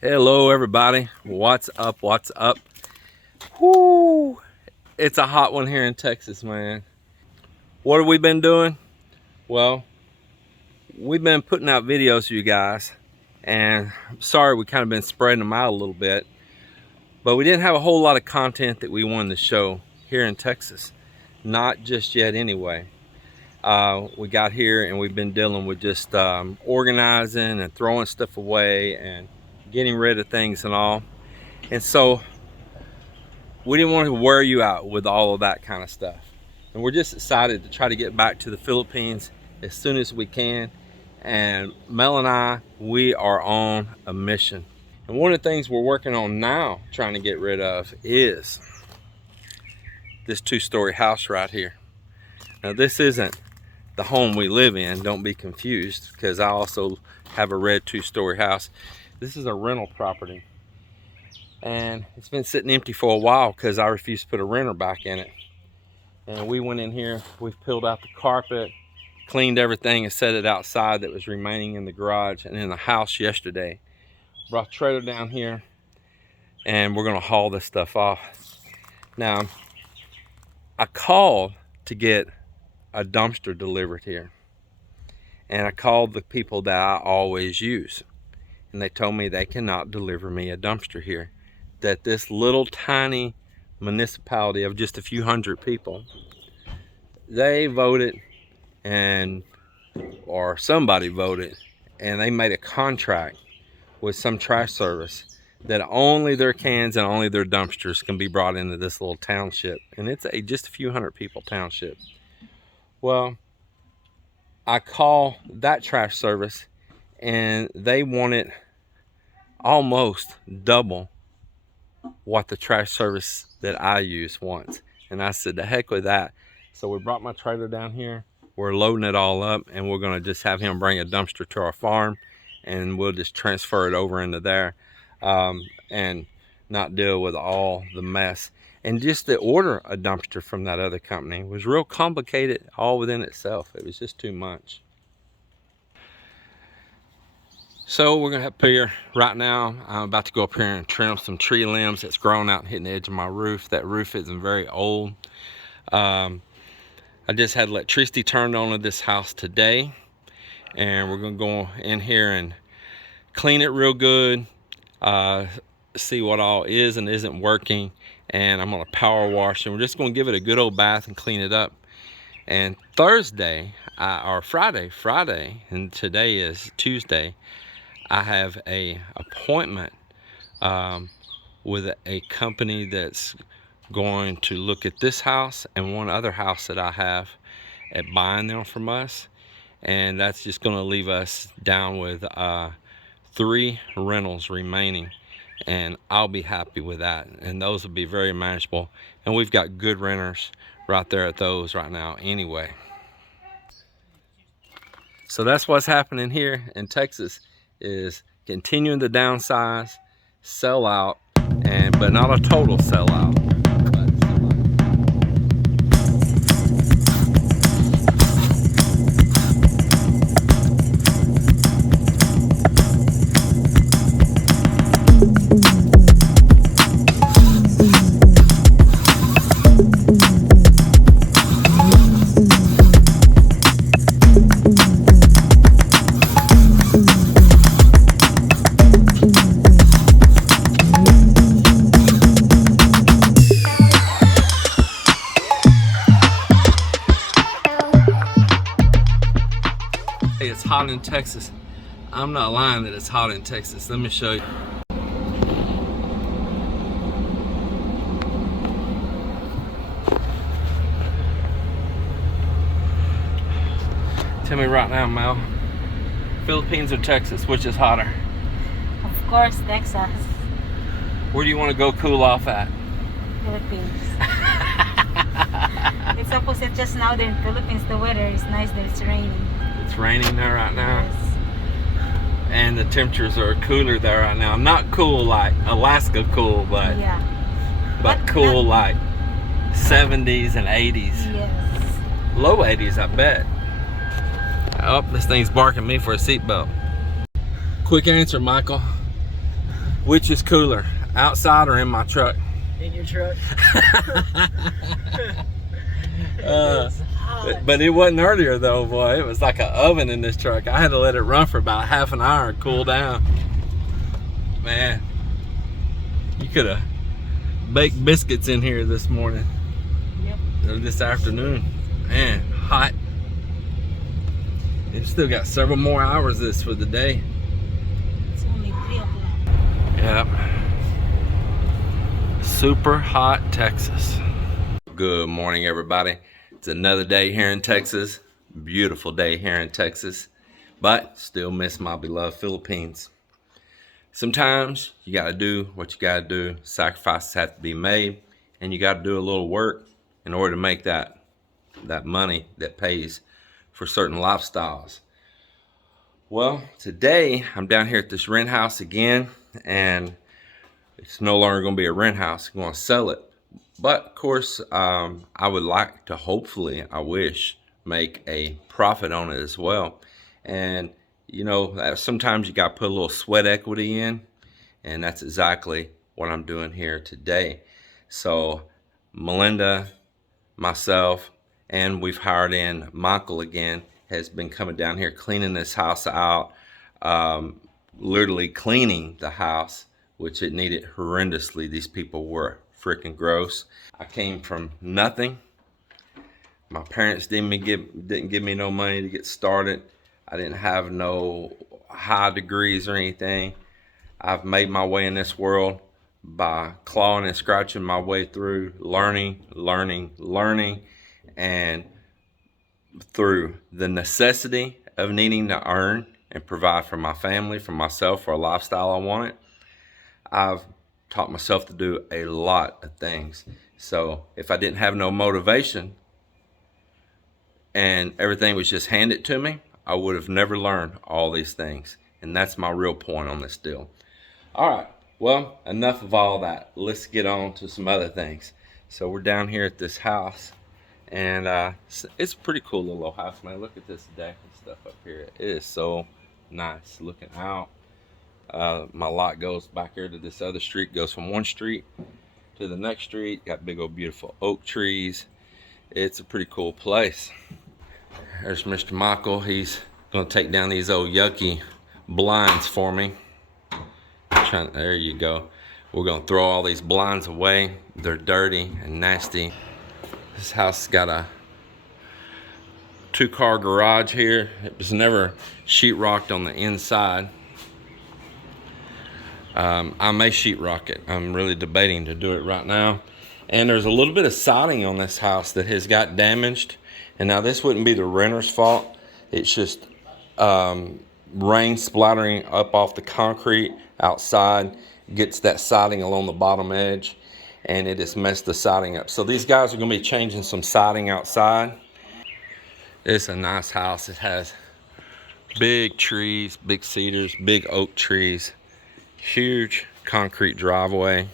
Hello everybody, what's up, what's up? Whoo, it's a hot one here in Texas, man. What have we been doing? Well, we've been putting out videos for you guys, and I'm sorry we kind of been spreading them out a little bit, but we didn't have a whole lot of content that we wanted to show here in Texas. Not just yet anyway. We got here and we've been dealing with just organizing and throwing stuff away and getting rid of things and all. And so we didn't want to wear you out with all of that kind of stuff. And we're just excited to try to get back to the Philippines as soon as we can. And Mel and I, we are on a mission. And one of the things we're working on now, trying to get rid of, is this two-story house right here. Now this isn't the home we live in, don't be confused, because I also have a red two-story house. This is a rental property, and it's been sitting empty for a while because I refused to put a renter back in it. And we went in here, we've peeled out the carpet, cleaned everything and set it outside that was remaining in the garage and in the house yesterday. Brought the trailer down here and we're gonna haul this stuff off. Now, I called to get a dumpster delivered here, and I called the people that I always use, and they told me they cannot deliver me a dumpster here, that this little tiny municipality of just a few hundred people, they voted, or somebody voted, and they made a contract with some trash service that only their cans and only their dumpsters can be brought into this little township. And it's just a few hundred people township. Well, I call that trash service and they wanted almost double what the trash service that I use wants. And I said, the heck with that. So we brought my trailer down here. We're loading it all up, and we're gonna just have him bring a dumpster to our farm, and we'll just transfer it over into there and not deal with all the mess. And just to order a dumpster from that other company was real complicated all within itself. It was just too much. So we're gonna up here right now. I'm about to go up here and trim some tree limbs that's grown out and hitting the edge of my roof. That roof isn't very old. I just had electricity turned on to this house today, and we're gonna go in here and clean it real good, see what all is and isn't working, and I'm gonna power wash, and we're just gonna give it a good old bath and clean it up. And Thursday, or Friday, and today is Tuesday, I have a appointment with a company that's going to look at this house and one other house that I have at buying them from us. And that's just going to leave us down with 3 rentals remaining, and I'll be happy with that, and those will be very manageable, and we've got good renters right there at those right now anyway. So that's what's happening here in Texas, is continuing to downsize, sell out, but not a total sellout. Hey, it's hot in Texas. I'm not lying that it's hot in Texas. Let me show you. Tell me right now, Mel, Philippines or Texas, which is hotter? Of course, Texas. Where do you want to go cool off at? Philippines. It's opposite just now there in Philippines. The weather is nice there. It's raining. It's raining there right now. Yes. And the temperatures are cooler there right now. Not cool like Alaska cool, but Yeah. but cool like 70s and 80s. Yes. Low 80s, I bet. Oh, this thing's barking me for a seatbelt. Quick answer, Michael. Which is cooler, outside or in my truck? In your truck. But it wasn't earlier though, boy. It was like an oven in this truck. I had to let it run for about half an hour and cool down. Man, you could have baked biscuits in here this morning. Yep. Or this afternoon. Man, hot. We've still got several more hours this for the day. It's only 3 o'clock. Yep. Super hot Texas. Good morning, everybody. It's another day here in Texas. Beautiful day here in Texas. But still miss my beloved Philippines. Sometimes you got to do what you got to do. Sacrifices have to be made. And you got to do a little work in order to make that money that pays for certain lifestyles. Well, today I'm down here at this rent house again. And it's no longer going to be a rent house. I'm going to sell it. But of course, I would like to hopefully, I wish, make a profit on it as well. And you know, sometimes you got to put a little sweat equity in, and that's exactly what I'm doing here today. So Melinda, myself, and we've hired in Michael again, has been coming down here cleaning this house out, literally cleaning the house, which it needed horrendously. These people were freaking gross. I came from nothing. My parents didn't give me no money to get started. I didn't have no high degrees or anything. I've made my way in this world by clawing and scratching my way through, learning, and through the necessity of needing to earn and provide for my family, for myself, for a lifestyle I wanted. I've taught myself to do a lot of things. So if I didn't have no motivation and everything was just handed to me, I would have never learned all these things. And that's my real point on this deal. All right, well, enough of all that. Let's get on to some other things. So we're down here at this house, and it's a pretty cool little house, man. Look at this deck and stuff up here. It is so nice looking out. My lot goes back here to this other street, goes from one street to the next street. Got big old beautiful oak trees. It's a pretty cool place. There's Mr. Michael. He's gonna take down these old yucky blinds for me. There you go. We're gonna throw all these blinds away. They're dirty and nasty. This house has got a 2-car garage here. It was never sheetrocked on the inside. I may sheetrock it. I'm really debating to do it right now. And there's a little bit of siding on this house that has got damaged. And now this wouldn't be the renter's fault. It's just rain splattering up off the concrete outside, gets that siding along the bottom edge, and it has messed the siding up. So these guys are going to be changing some siding outside. It's a nice house. It has big trees, big cedars, big oak trees, huge concrete driveway.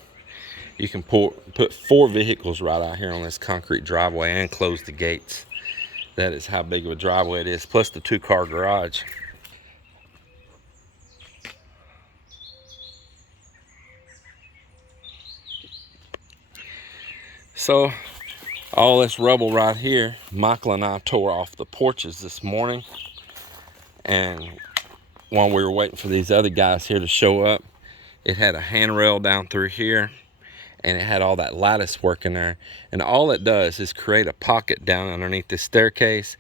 You can put 4 vehicles right out here on this concrete driveway and close the gates. That is how big of a driveway it is, plus the 2-car garage. So all this rubble right here, Michael and I tore off the porches this morning. And while we were waiting for these other guys here to show up, it had a handrail down through here, and it had all that lattice work in there. And all it does is create a pocket down underneath this staircase.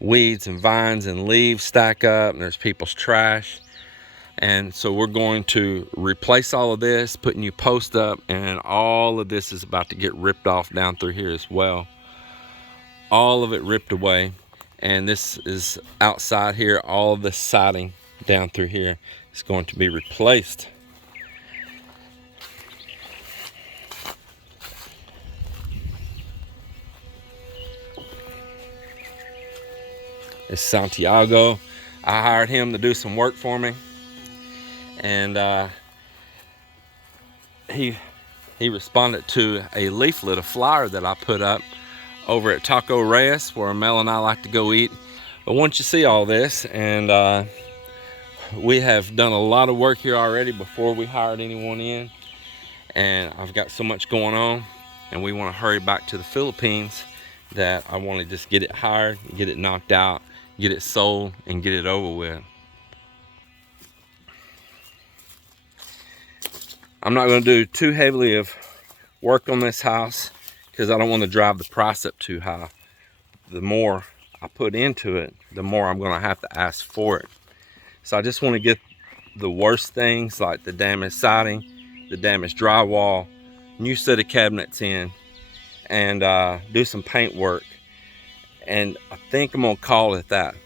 Weeds and vines and leaves stack up, and there's people's trash. And so we're going to replace all of this, put new posts up, and all of this is about to get ripped off down through here as well. All of it ripped away. And this is outside here. All of the siding down through here is going to be replaced. It's Santiago. I hired him to do some work for me, and he responded to a leaflet, a flyer that I put up over at Taco Reyes, where Mel and I like to go eat. But once you see all this, and We have done a lot of work here already before we hired anyone in, and I've got so much going on, and we want to hurry back to the Philippines that I want to just get it hired, get it knocked out, get it sold, and get it over with. I'm not going to do too heavily of work on this house because I don't want to drive the price up too high. The more I put into it, the more I'm going to have to ask for it. So I just want to get the worst things like the damaged siding, the damaged drywall, new set of cabinets in, and do some paint work. And I think I'm going to call it that,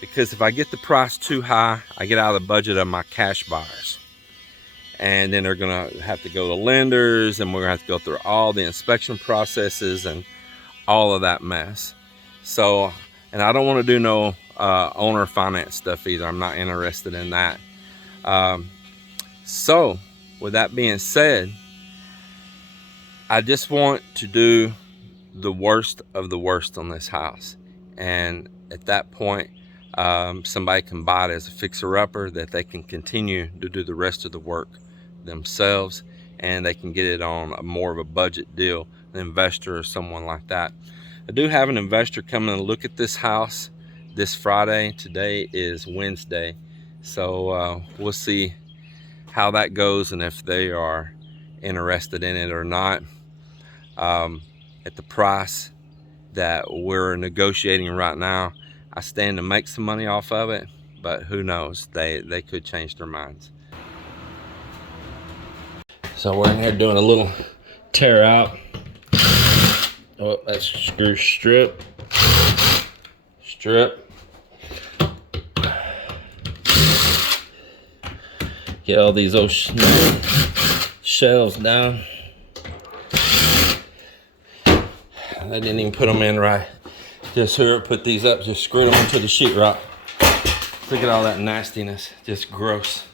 because if I get the price too high, I get out of the budget of my cash buyers. And then they're gonna have to go to lenders, and we're gonna have to go through all the inspection processes and all of that mess. So, and I don't want to do no owner finance stuff either. I'm not interested in that. So with that being said, I just want to do the worst of the worst on this house, and at that point somebody can buy it as a fixer-upper that they can continue to do the rest of the work themselves, and they can get it on a more of a budget deal, an investor or someone like that. I do have an investor coming to look at this house this Friday. Today is Wednesday, so we'll see how that goes and if they are interested in it or not. At the price that we're negotiating right now, I stand to make some money off of it, but who knows, they could change their minds. So we're in here doing a little tear out. Oh, that's screw strip. Get all these old shelves down. I didn't even put them in right. Just here, put these up, just screwed them into the sheetrock. Look at all that nastiness, just gross.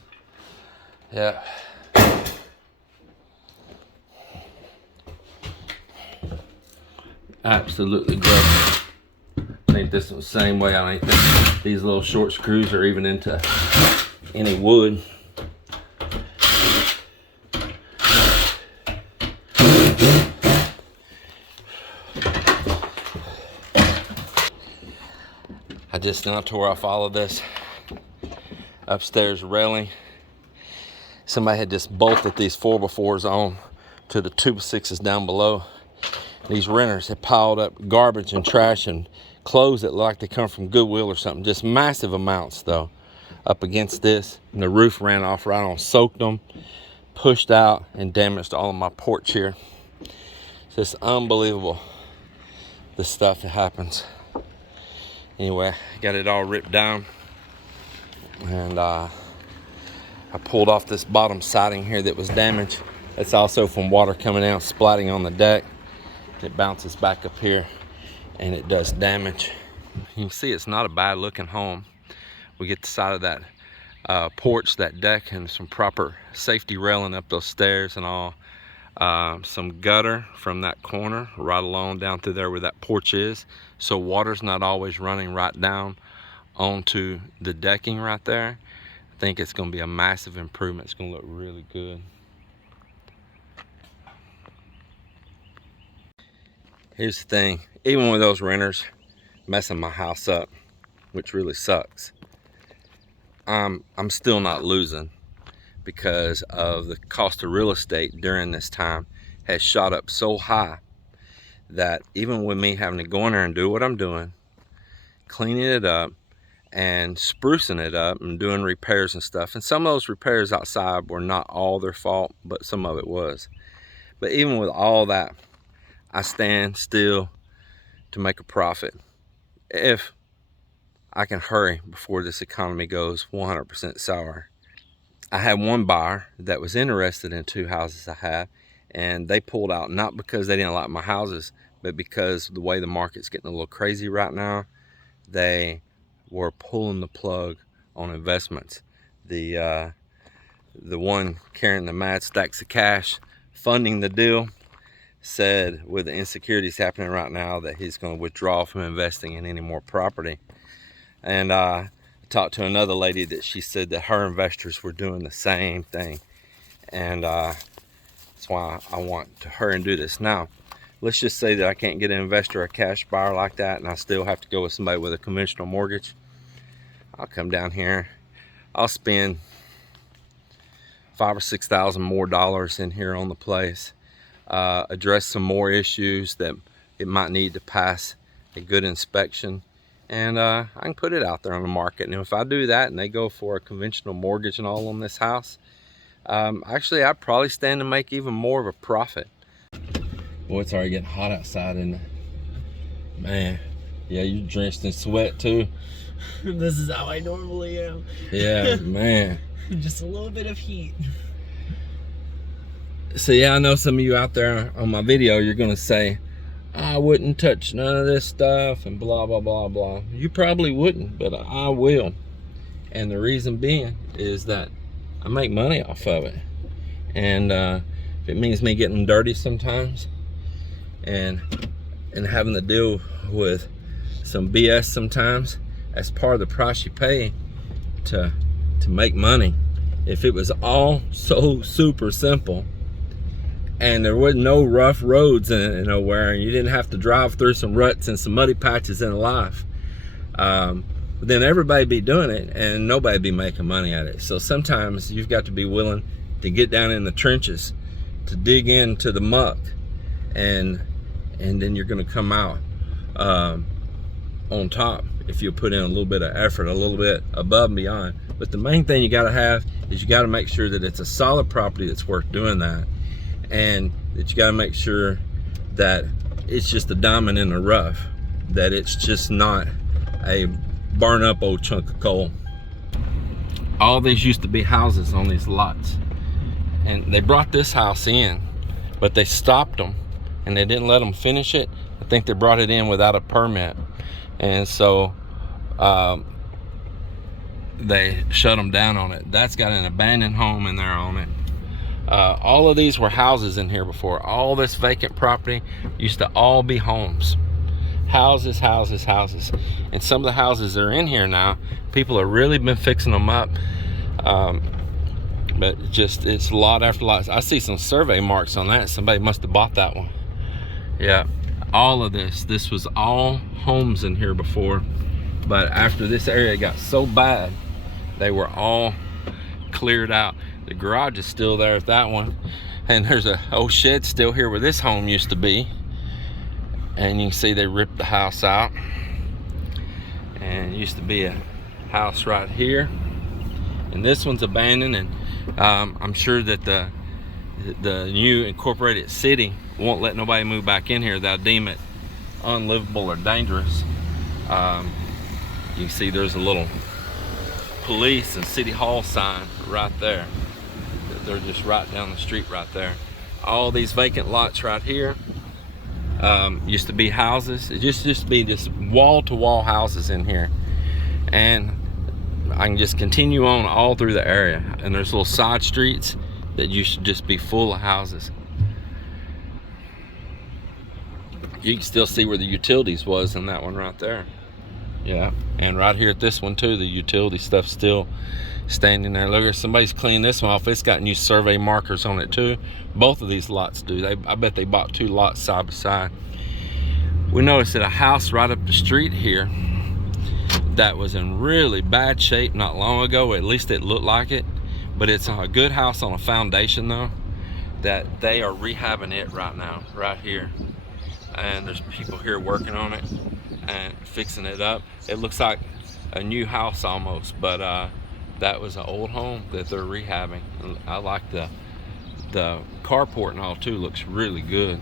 Yeah. Absolutely gross. I think this is the same way. I don't think these little short screws are even into any wood. I just now tore off all of this upstairs railing. Somebody had just bolted these 4x4s on to the 2x6s down below. These renters had piled up garbage and trash and clothes that look like they come from Goodwill or something. Just massive amounts though, up against this. And the roof ran off right on, soaked them, pushed out, and damaged all of my porch here. It's just unbelievable, the stuff that happens. Anyway, got it all ripped down. And I pulled off this bottom siding here that was damaged. It's also from water coming out, splatting on the deck. It bounces back up here and it does damage. You can see it's not a bad looking home. We get the side of that porch, that deck, and some proper safety railing up those stairs and all. Some gutter from that corner right along down through there where that porch is, so water's not always running right down onto the decking right there. I think it's going to be a massive improvement. It's going to look really good. Here's the thing, even with those renters messing my house up, which really sucks, I'm still not losing, because of the cost of real estate during this time has shot up so high that even with me having to go in there and do what I'm doing, cleaning it up and sprucing it up and doing repairs and stuff, and some of those repairs outside were not all their fault, but some of it was. But even with all that, I stand still to make a profit if I can hurry before this economy goes 100% sour. I had one buyer that was interested in 2 houses I have, and they pulled out, not because they didn't like my houses, but because the way the market's getting a little crazy right now, they were pulling the plug on investments. The one carrying the mad stacks of cash funding the deal said, with the insecurities happening right now, that he's going to withdraw from investing in any more property. And talked to another lady that she said that her investors were doing the same thing. And that's why I want to hurry and do this. Now, let's just say that I can't get an investor or a cash buyer like that, and I still have to go with somebody with a conventional mortgage. I'll come down here. I'll spend $5,000 or $6,000 more dollars in here on the place. Address some more issues that it might need to pass a good inspection, and I can put it out there on the market. And if I do that and they go for a conventional mortgage and all on this house, actually I'd probably stand to make even more of a profit. Boy, it's already getting hot outside, isn't it? Man, yeah, you drenched in sweat too. This is how I normally am. Yeah, man. Just a little bit of heat. So yeah, I know some of you out there on my video, you're gonna say, I wouldn't touch none of this stuff and blah, blah, blah, blah. You probably wouldn't, but I will. And the reason being is that I make money off of it. And if it means me getting dirty sometimes and having to deal with some BS sometimes, that's part of the price you pay to make money. If it was all so super simple and there was no rough roads in nowhere, and you didn't have to drive through some ruts and some muddy patches in life, then everybody'd be doing it and nobody'd be making money at it. So sometimes you've got to be willing to get down in the trenches, to dig into the muck, and then you're going to come out on top if you put in a little bit of effort, a little bit above and beyond. But the main thing you got to have is you got to make sure that it's a solid property that's worth doing that, and that you got to make sure that it's just a diamond in the rough, that it's just not a burn up old chunk of coal. All these used to be houses on these lots, and they brought this house in, but they stopped them and they didn't let them finish it. I think they brought it in without a permit, and so they shut them down on it. That's got an abandoned home in there on it. All of these were houses in here before. All this vacant property used to all be homes. Houses, houses, houses. And some of the houses that are in here now, people have really been fixing them up. But just, it's lot after lot. I see some survey marks on that. Somebody must have bought that one. Yeah, all of this was all homes in here before. But after this area got so bad, they were all cleared out. The garage is still there at that one. And there's a old shed still here where this home used to be. And you can see they ripped the house out. And it used to be a house right here. And this one's abandoned, and I'm sure that the new incorporated city won't let nobody move back in here. They'll deem it unlivable or dangerous. You can see there's a little police and city hall sign right there. They're just right down the street right there. All these vacant lots right here used to be houses. It used to be just wall-to-wall houses in here, and I can just continue on all through the area, and there's little side streets that used to just be full of houses. You can still see where the utilities was in that one right there. Yeah, and right here at this one too, the utility stuff's still standing there. Look, somebody's cleaned this one off. It's got new survey markers on it too. Both of these lots do. I bet they bought two lots side by side. We noticed that a house right up the street here that was in really bad shape not long ago, at least it looked like it, but it's a good house on a foundation though, that they are rehabbing it right now, right here. And there's people here working on it and fixing it up. It looks like a new house almost, but that was an old home that they're rehabbing. I like the carport and all too, looks really good.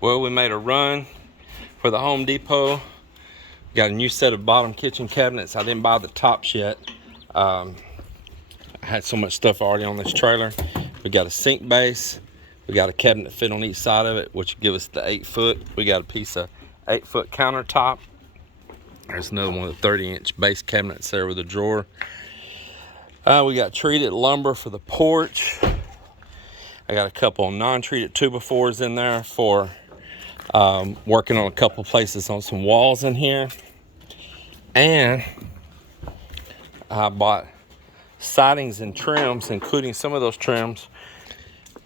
Well, we made a run for the Home Depot. Got a new set of bottom kitchen cabinets. I didn't buy the tops yet. I had so much stuff already on this trailer. We got a sink base. We got a cabinet fit on each side of it, which will give us the 8 foot. We got a piece of 8 foot countertop. There's another one of the 30-inch base cabinets there with a drawer. We got treated lumber for the porch. I got a couple non-treated 2x4s in there for Working on a couple places on some walls in here. And I bought sidings and trims, including some of those trims.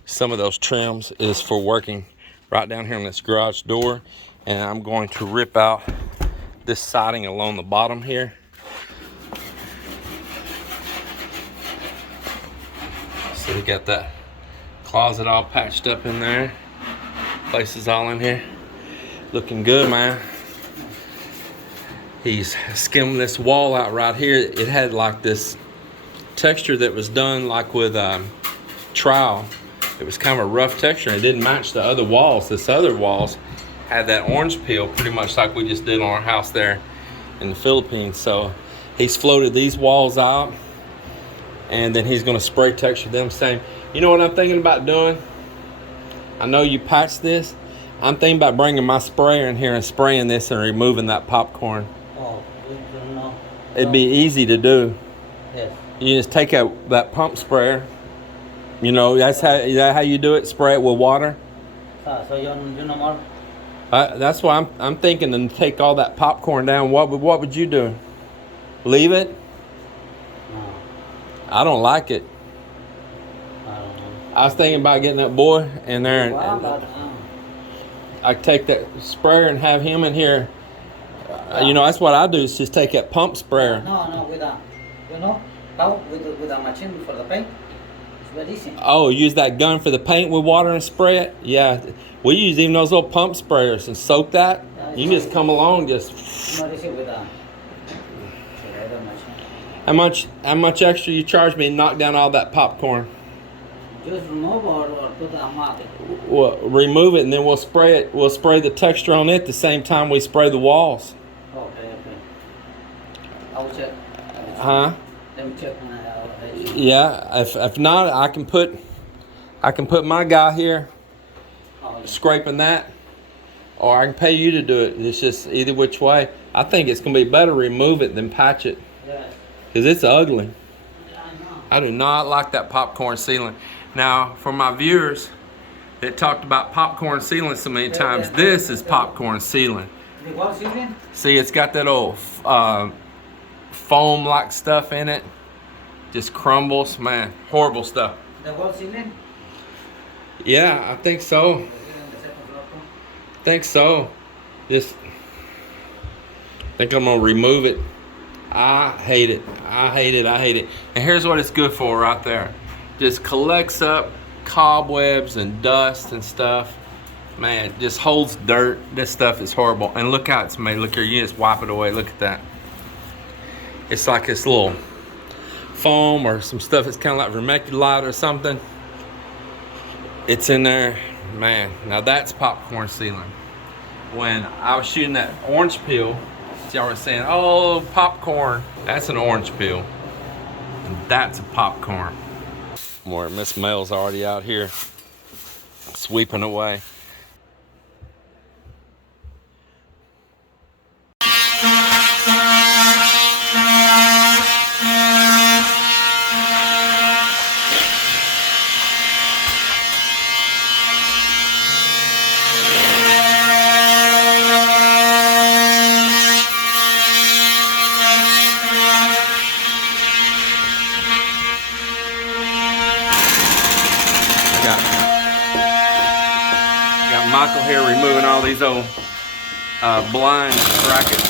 Some of those trims is for working right down here on this garage door. And I'm going to rip out this siding along the bottom here. So we got that closet all patched up in there. Places all in here. Looking good, man. He's skimmed this wall out right here. It had like this texture that was done like with trowel. It was kind of a rough texture. It didn't match the other walls. This other walls had that orange peel, pretty much like we just did on our house there in the Philippines. So he's floated these walls out, and then he's gonna spray texture them same. You know what I'm thinking about doing? I know you patched this. I'm thinking about bringing my sprayer in here and spraying this and removing that popcorn. Oh, no. It'd be easy to do. Yes. You just take out that pump sprayer. You know, is that how you do it? Spray it with water. So you know more? That's why I'm thinking to take all that popcorn down. What would you do? Leave it? No, I don't like it. I don't know. I was thinking about getting that boy in there and, Well, but, I take that sprayer and have him in here. You know, that's what I do is just take that pump sprayer. no, with a, you know, how with a machine for the paint. It's very easy. Oh, use that gun for the paint with water and spray it? Yeah. We use even those little pump sprayers and soak that. You can just come along, just. Not easy with a machine. How much extra you charge me to knock down all that popcorn? Just remove or put a mark. Well, remove it and then we'll spray it. We'll spray the texture on it the same time we spray the walls. Okay. I will check. Huh? Let me check when I Yeah. If not, I can put my guy here Oh, yeah. scraping that, or I can pay you to do it. It's just either which way. I think it's gonna be better to remove it than patch it, Yes. because it's ugly. Yeah, I know. I do not like that popcorn ceiling. Now, for my viewers that talked about popcorn ceiling so many times, this is popcorn ceiling. The wall ceiling? See, it's got that old foam-like stuff in it. Just crumbles, man. Horrible stuff. The wall ceiling? Yeah, I think so. The second floor too? Think so. Just think I'm gonna remove it. I hate it. I hate it. And here's what it's good for right there. Just collects up cobwebs and dust and stuff. Man, it just holds dirt. This stuff is horrible. And look how it's made. Look here, you just wipe it away. Look at that. It's like this little foam or some stuff that's kind of like vermiculite or something. It's in there. Man, now that's popcorn ceiling. When I was shooting that orange peel, y'all were saying, oh, popcorn. That's an orange peel. And that's a popcorn. More Miss Mel's already out here sweeping away. Got Michael here removing all these old blind brackets.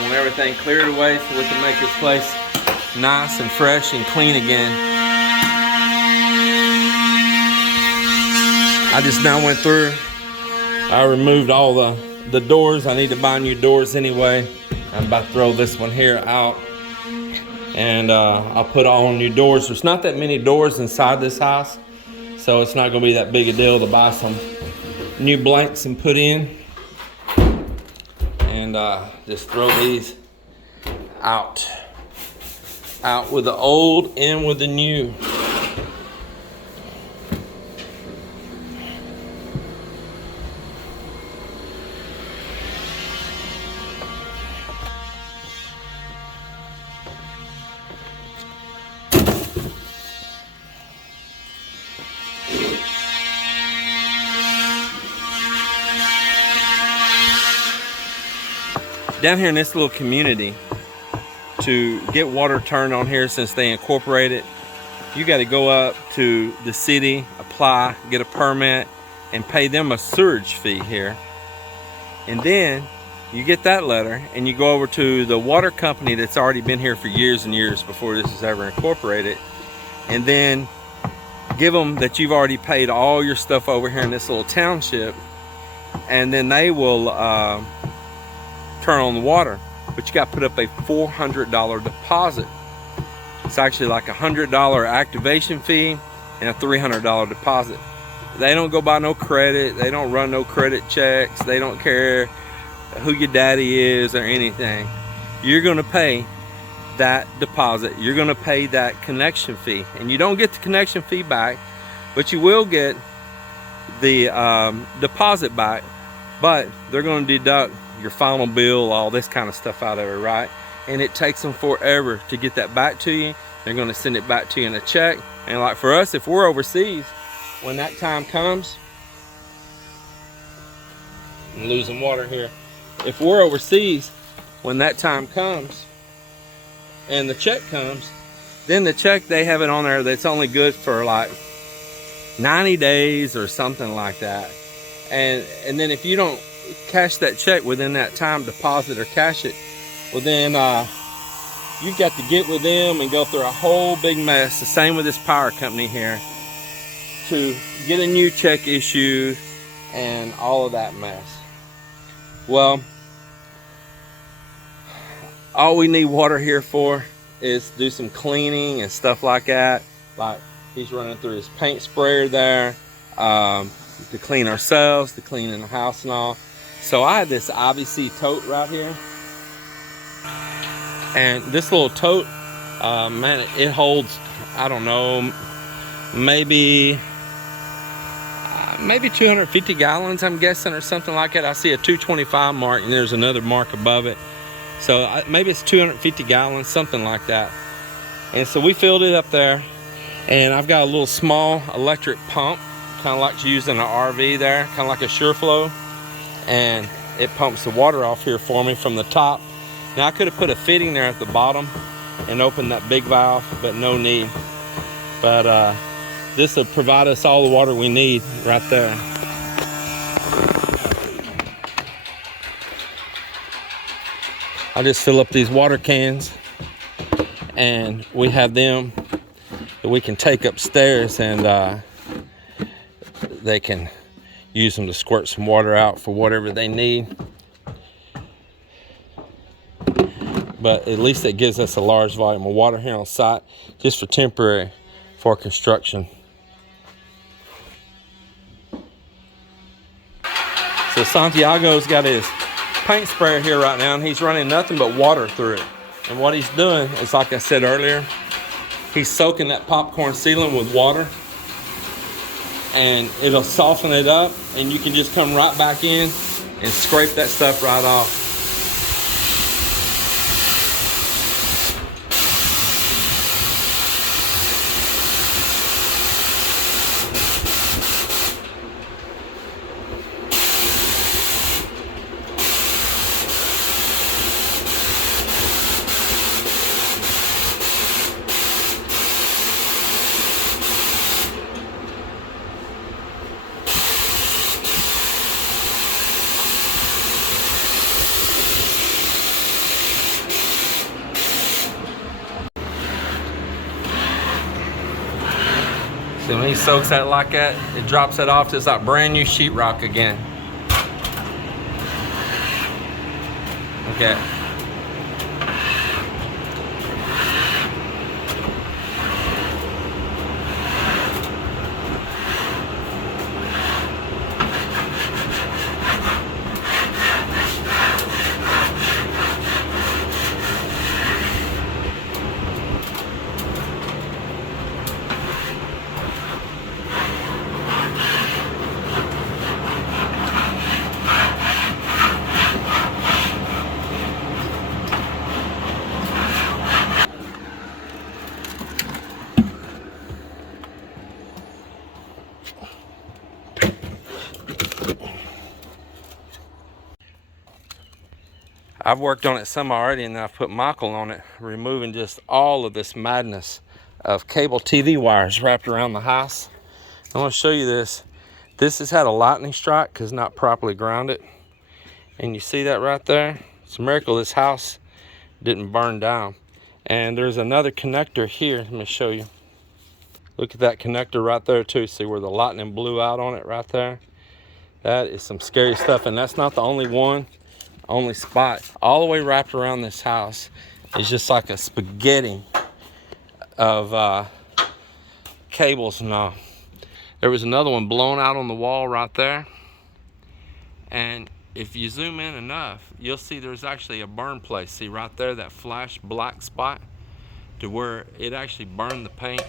Want everything cleared away so we can make this place nice and fresh and clean again. I just now went through. I removed all the doors. I need to buy new doors anyway. I'm about to throw this one here out. And I'll put all new doors. There's not that many doors inside this house, so it's not gonna be that big a deal to buy some new blanks and put in. And just throw these out. Out with the old, in with the new. Down here in this little community, to get water turned on here, since they incorporate it, you got to go up to the city, apply, get a permit, and pay them a surge fee here. And then you get that letter and you go over to the water company that's already been here for years and years before this is ever incorporated, and then give them that you've already paid all your stuff over here in this little township, and then they will turn on the water. But you got to put up a $400 deposit. It's actually like a $100 activation fee and a $300 deposit. They don't go by no credit. They don't run no credit checks. They don't care who your daddy is or anything. You're going to pay that deposit. You're going to pay that connection fee. And you don't get the connection fee back, but you will get the deposit back. But they're going to deduct your final bill, all this kind of stuff out of it, right? And it takes them forever to get that back to you. They're going to send it back to you in a check. And like for us, if we're overseas, when that time comes, I'm losing water here. If we're overseas, when that time comes and the check comes, then the check, they have it on there that's only good for like 90 days or something like that. And then if you don't cash that check within that time, deposit or cash it, well then you've got to get with them and go through a whole big mess. The same with this power company here, to get a new check issued and all of that mess. Well, all we need water here for is do some cleaning and stuff like that. Like he's running through his paint sprayer there, to clean ourselves, to clean in the house and all. So I have this IBC tote right here, and this little tote, man, it holds, I don't know, maybe 250 gallons, I'm guessing, or something like that. I see a 225 mark, and there's another mark above it. So maybe it's 250 gallons, something like that. And so we filled it up there, and I've got a little small electric pump, kind of like you use in an RV there, kind of like a SureFlow, and it pumps the water off here for me from the top. Now I could have put a fitting there at the bottom and opened that big valve, but no need. But this will provide us all the water we need right there. I just fill up these water cans, and we have them that we can take upstairs, and they can use them to squirt some water out for whatever they need. But at least it gives us a large volume of water here on site, just for temporary, for construction. So Santiago's got his paint sprayer here right now, and he's running nothing but water through it. And what he's doing is, like I said earlier, he's soaking that popcorn sealant with water, and it'll soften it up, and you can just come right back in and scrape that stuff right off. So when he soaks that like that, it drops that off just like brand new sheetrock again. Okay. I've worked on it some already, and then I've put Michael on it, removing just all of this madness of cable TV wires wrapped around the house. I want to show you this. This has had a lightning strike because not properly grounded. And you see that right there? It's a miracle this house didn't burn down. And there's another connector here. Let me show you. Look at that connector right there too. See where the lightning blew out on it right there? That is some scary stuff. And that's not the only one, only spot. All the way wrapped around this house is just like a spaghetti of cables and all. There was another one blown out on the wall right there. And if you zoom in enough, you'll see there's actually a burn place. See right there, that flash black spot to where it actually burned the paint.